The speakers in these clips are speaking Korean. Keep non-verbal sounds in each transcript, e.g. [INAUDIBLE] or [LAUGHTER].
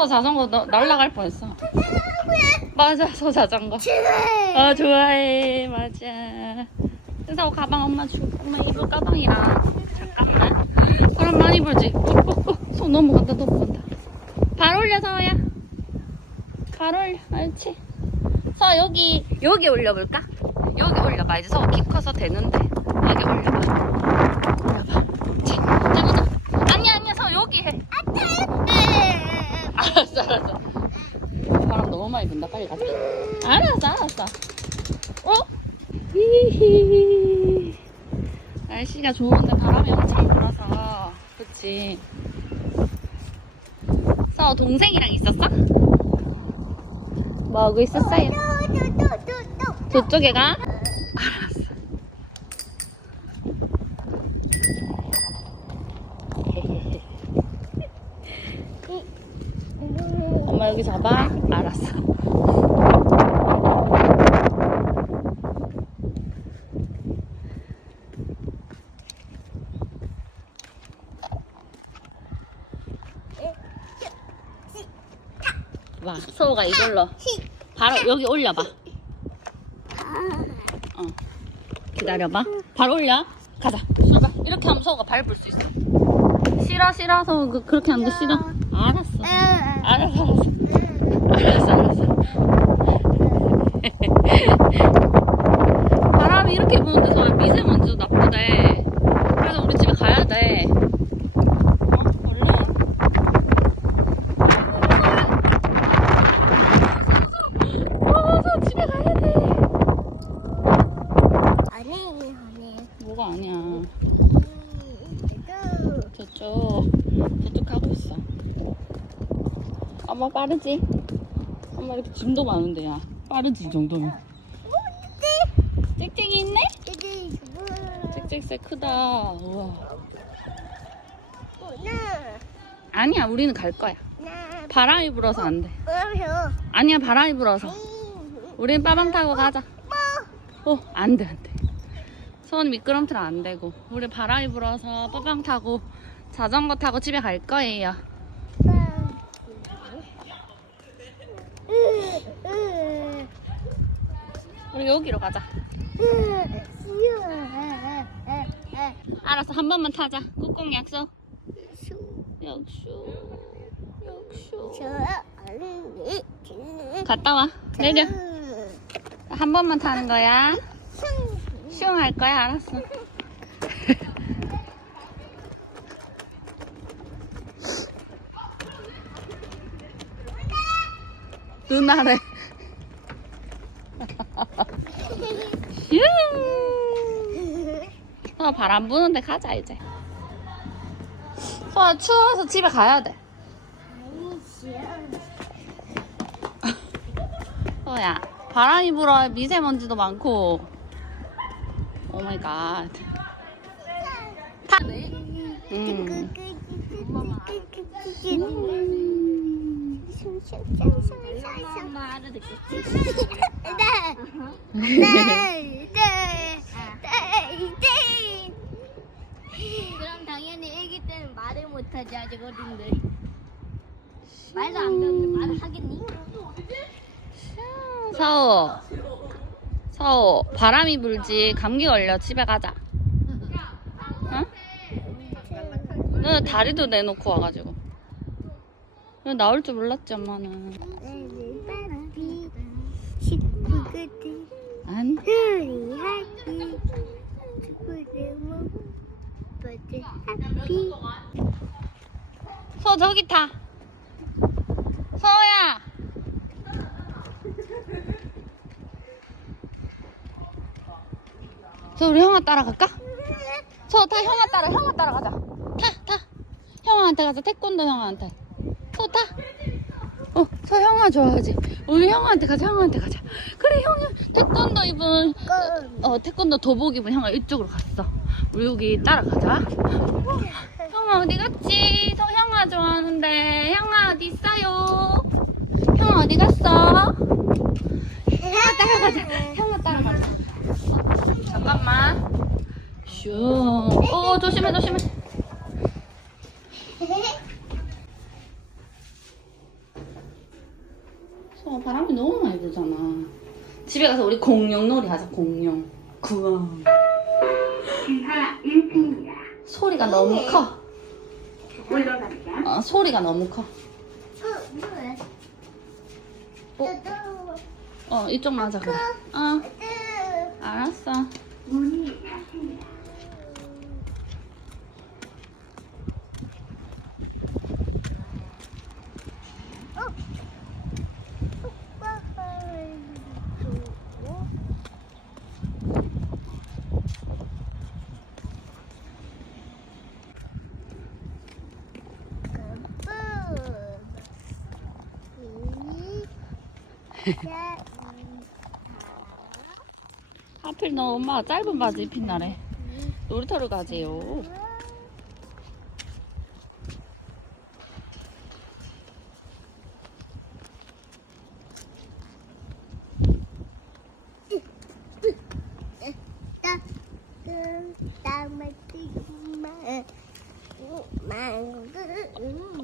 서 자전거 너, 날라갈 뻔했어. 맞아, 서 자전거. 어, 좋아해. 맞아. 그래서 가방 엄마 줄, 엄마 입을 가방이랑. 잠깐만. 바람 많이 불지? 어, 어, 어. 손 넘어간다, 넘어간다. 발 올려, 서야. 발 올려. 옳지. 서, 여기, 여기 올려볼까? 여기 올려봐. 이제 서키 커서 되는데. 여기 올려봐. 올려봐. 자, 잡아줘. 아니야, 아니야, 서 여기 해. 알았어, 알았어. 바람 너무 많이 분다. 빨리 가자. 알았어, 알았어. 어? 히히. 날씨가 좋은데 바람이 엄청 불어서. 그치. 서 동생이랑 있었어? 뭐 하고 있었어요? 저쪽에 가? 알았어. [LAUGHS] 엄마 여기 잡아? 알았어. 와, 서우가 이걸로 바로 여기 올려봐. 어. 기다려봐. 발 올려. 가자. 출발. 이렇게 하면 서우가 밟을 수 있어. 싫어, 싫어. 서우 그, 그렇게 하는 거 싫어. 알았어. 알았어, 알았어. 알았어, 알았어. 바람이 이렇게 부는데 서울 미세먼지도 나쁘대. 그래서 우리 집에 가야 돼. 어? 얼른. 어, 서 집에 가야 돼. 뭐가 아니야. 저쪽, 저쪽 가고 있어. 엄마 빠르지? 엄마 이렇게 짐도 많은데, 야. 빠르지, 이 정도면. 짹짹이 있네? 짹짹새 크다. 우와. 아니야, 우리는 갈 거야. 바람이 불어서 안 돼. 아니야, 바람이 불어서. 우린 빠방 타고 가자. 어, 안 돼, 안 돼. 손 미끄럼틀 안 되고. 우리 바람이 불어서 빠방 타고 자전거 타고 집에 갈 거예요. 우리 여기로 가자. 알았어, 한 번만 타자. 꾹꾹 약속. 약속. 약속. 갔다 와. 내려. 한 번만 타는 거야. 슝 할 거야, 알았어. 누나래. 슝. 어, 바람 부는데 가자, 이제. 어, 추워서 집에 가야 돼. 어야, 바람이 불어 미세먼지도 많고. 오 마이 갓. 타. 음. 엄마 알아듣겠지? 그럼 당연히 애기 때는 말을 못하지 아직 어린데 말도 안 배우는데 말을 하겠니? 서우. 서우, 바람이 불지 감기 걸려 집에 가자. 응? 너는 다리도 내놓고 와가지고. 너 나올 줄 몰랐지 엄마는. 아니. 서 저기 타. 서우야. 저 우리 형아 따라갈까? 서타 형아 따라 형아 따라가자. 타 타. 형아한테 가자 태권도 형아한테. 서 타. 어, 서 형아 좋아하지. 우리 형아한테 가자 형아한테 가자. 그래 형아 태권도 입은 어 태권도 도복 입은 형아 이쪽으로 갔어. 우리 여기 따라가자. 형아 어디 갔지? 저 형아 좋아하는데 형아 어디 있어요? 형아 어디 갔어? 형아 따라가자. 형아 따라가자. 잠깐만. 슝. 어 조심해 조심해. 서 바람이 너무 많이 불잖아. 집에 가서 우리 공룡 놀이 하자 공룡. 1층입니다. 소리가 너무 커. 올라갑니다. 어, 소리가 너무 커. 어, 이쪽 맞아 그래. 어 뚜. 알았어. 문이 닫힙니다. 하필 너 엄마가 짧은 바지 입힌 날에 놀이터를 가재요.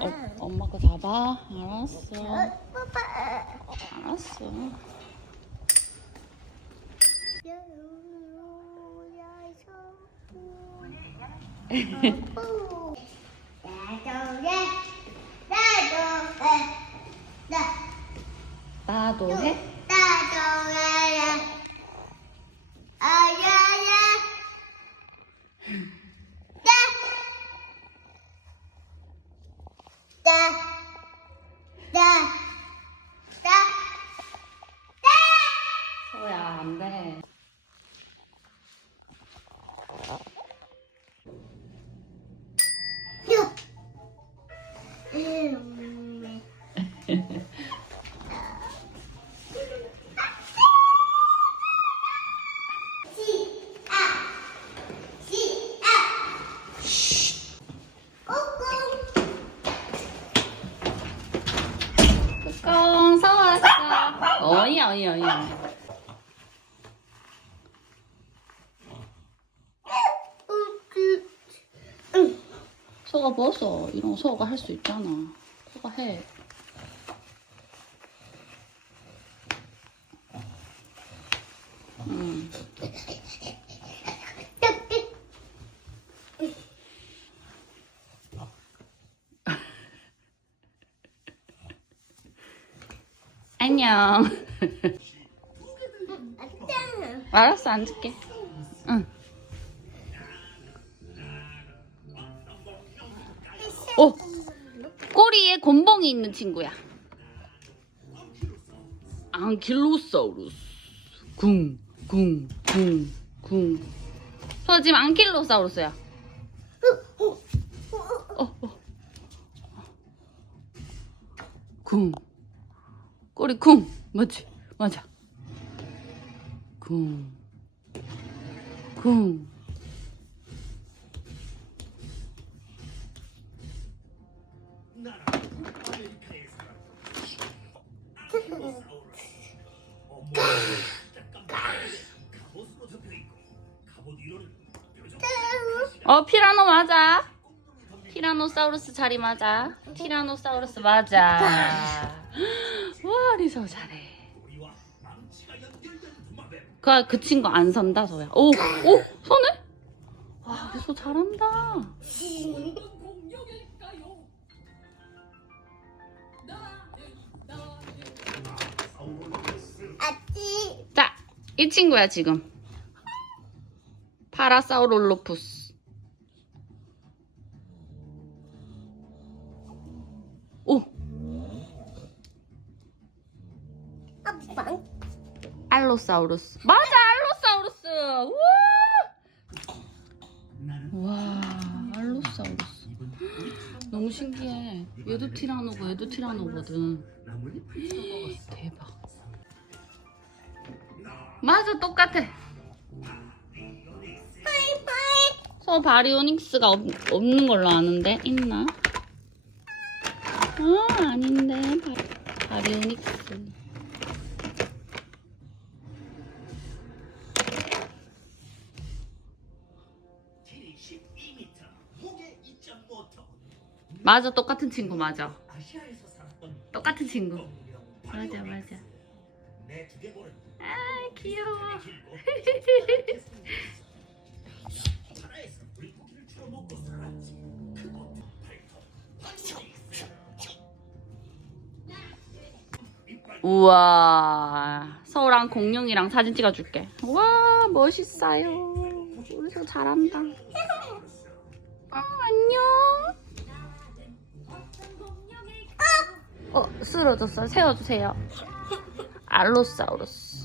어, 엄마 거 잡아. 알았어. 알았어. 나도 해. 서야 어이 어이. 소가 벗어. 이런 거 소가 할 수 있잖아. 소가 해. 응. 안녕. [LAUGHS] 알았어, 앉을게. 응. 오! 꼬리에 곤봉이 있는 친구야. 앙킬로사우루스. 궁. 저 지금 앙킬로사우루스야. 어, 어. 궁. 꼬리 쿵. 맞지? 맞아. 쿵. 쿵. 어, 피라노 맞아. 티라노사우루스 자리 맞아. 티라노사우루스 맞아. [GASPS] 와, 리서 잘해. 그, 그 친구 안 선다, 소야. 오, 오, 선해? 와, 리서 잘한다. 자, 이 친구야, 지금. 파라사우롤로푸스. 오, 알로사우루스. 맞아, 알로사우루스. 우와. 와, 알로사우루스. 너무 신기해. 얘도 티라노고 얘도 티라노거든. 대박. 맞아, 똑같아. 서 바리오닉스가 없, 없는 걸로 아는데 있나? 아 아닌데 바, 바리오닉스. 12m, 무게 2.5톤. 맞아 똑같은 친구 맞아. 아시아에서 살았던 똑같은 친구. 공룡 맞아 맞아. 내 두개골은 아 귀여워. 길고 [LAUGHS] 나라에서 물고기를 주워 먹고 살았지. 그거 우와 서우랑 공룡이랑 사진 찍어줄게 와 멋있어요 우리 서 잘한다 어 안녕. 어 쓰러졌어 세워주세요. 알로사우루스